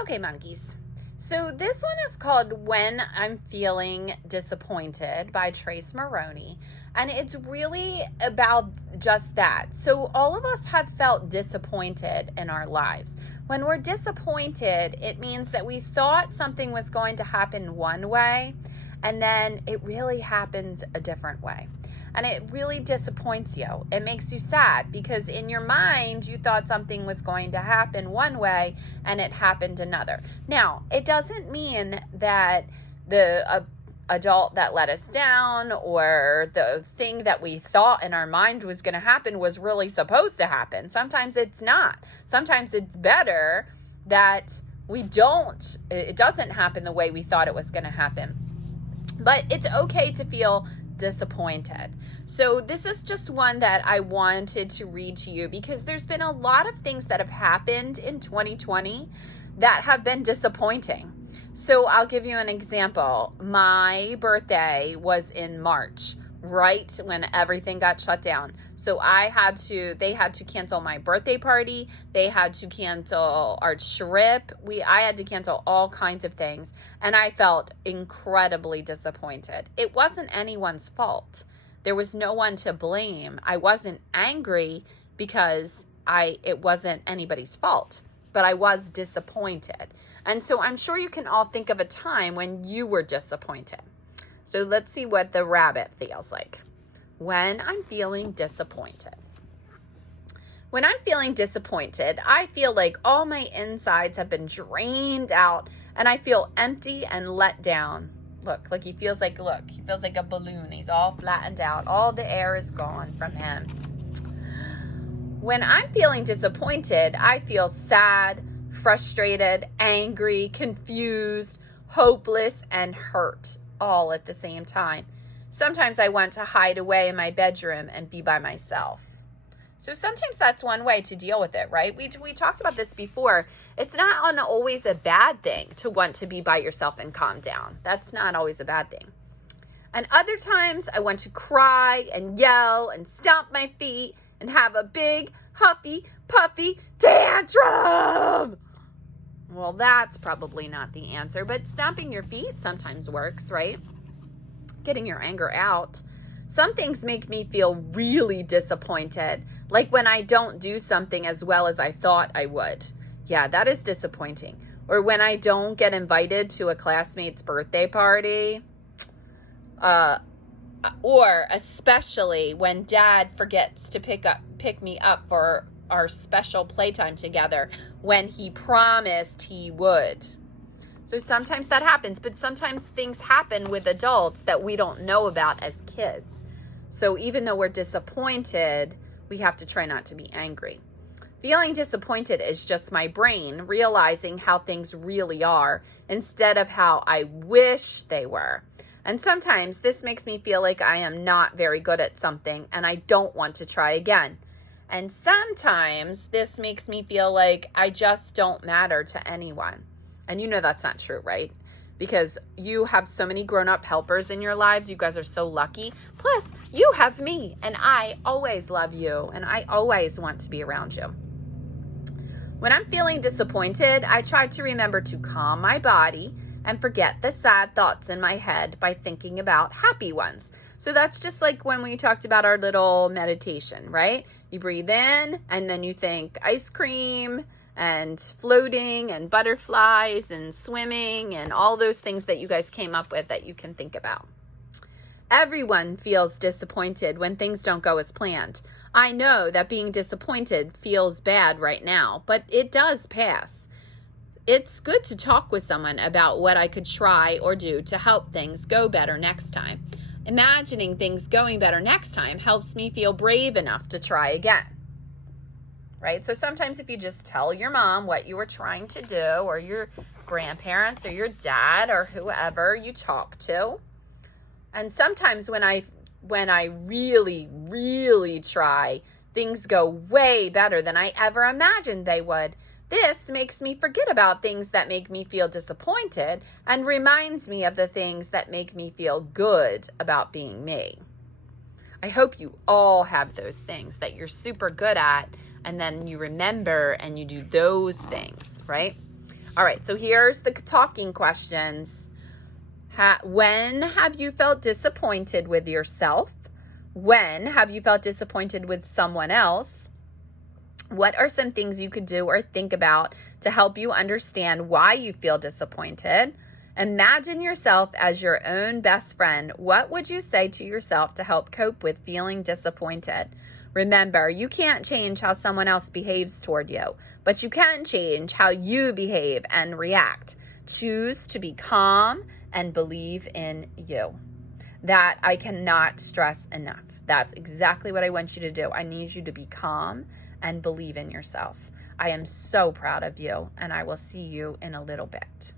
Okay, monkeys. So this one is called When I'm Feeling Disappointed by Trace Maroney. And it's really about just that. So all of us have felt disappointed in our lives. When we're disappointed, it means that we thought something was going to happen one way, and then it really happens a different way. And it really disappoints you. It makes you sad because in your mind, you thought something was going to happen one way and it happened another. Now, it doesn't mean that the adult that let us down or the thing that we thought in our mind was going to happen was really supposed to happen. Sometimes it's not. Sometimes it's better that it doesn't happen the way we thought it was going to happen. But it's okay to feel disappointed. So this is just one that I wanted to read to you because there's been a lot of things that have happened in 2020 that have been disappointing. So I'll give you an example. My birthday was in March, right when everything got shut down. So they had to cancel my birthday party. They had to cancel our trip. I had to cancel all kinds of things. And I felt incredibly disappointed. It wasn't anyone's fault. There was no one to blame. I wasn't angry because it wasn't anybody's fault, but I was disappointed. And so I'm sure you can all think of a time when you were disappointed. So let's see what the rabbit feels like. When I'm feeling disappointed. When I'm feeling disappointed, I feel like all my insides have been drained out and I feel empty and let down. Look, he feels like a balloon. He's all flattened out. All the air is gone from him. When I'm feeling disappointed, I feel sad, frustrated, angry, confused, hopeless, and hurt all at the same time. Sometimes I want to hide away in my bedroom and be by myself. So sometimes that's one way to deal with it, right? We talked about this before. It's not always a bad thing to want to be by yourself and calm down. That's not always a bad thing. And other times I want to cry and yell and stomp my feet and have a big, huffy, puffy tantrum. Well, that's probably not the answer, but stomping your feet sometimes works, right? Getting your anger out. Some things make me feel really disappointed, like when I don't do something as well as I thought I would. Yeah, that is disappointing. Or when I don't get invited to a classmate's birthday party. Or especially when Dad forgets to pick me up for our special playtime together when he promised he would. So sometimes that happens, but sometimes things happen with adults that we don't know about as kids. So even though we're disappointed, we have to try not to be angry. Feeling disappointed is just my brain realizing how things really are instead of how I wish they were. And sometimes this makes me feel like I am not very good at something and I don't want to try again. And sometimes this makes me feel like I just don't matter to anyone. And you know that's not true, right? Because you have so many grown-up helpers in your lives. You guys are so lucky. Plus, you have me, and I always love you, and I always want to be around you. When I'm feeling disappointed, I try to remember to calm my body and forget the sad thoughts in my head by thinking about happy ones. So that's just like when we talked about our little meditation, right? You breathe in, and then you think ice cream, and floating and butterflies and swimming and all those things that you guys came up with that you can think about. Everyone feels disappointed when things don't go as planned. I know that being disappointed feels bad right now, but it does pass. It's good to talk with someone about what I could try or do to help things go better next time. Imagining things going better next time helps me feel brave enough to try again. Right? So sometimes if you just tell your mom what you were trying to do, or your grandparents or your dad or whoever you talk to. And sometimes when I really, really try, things go way better than I ever imagined they would. This makes me forget about things that make me feel disappointed and reminds me of the things that make me feel good about being me. I hope you all have those things that you're super good at, and then you remember and you do those things, right? All right, so here's the talking questions. When have you felt disappointed with yourself? When have you felt disappointed with someone else? What are some things you could do or think about to help you understand why you feel disappointed? Imagine yourself as your own best friend. What would you say to yourself to help cope with feeling disappointed? Remember, you can't change how someone else behaves toward you, but you can change how you behave and react. Choose to be calm and believe in you. That I cannot stress enough. That's exactly what I want you to do. I need you to be calm and believe in yourself. I am so proud of you, and I will see you in a little bit.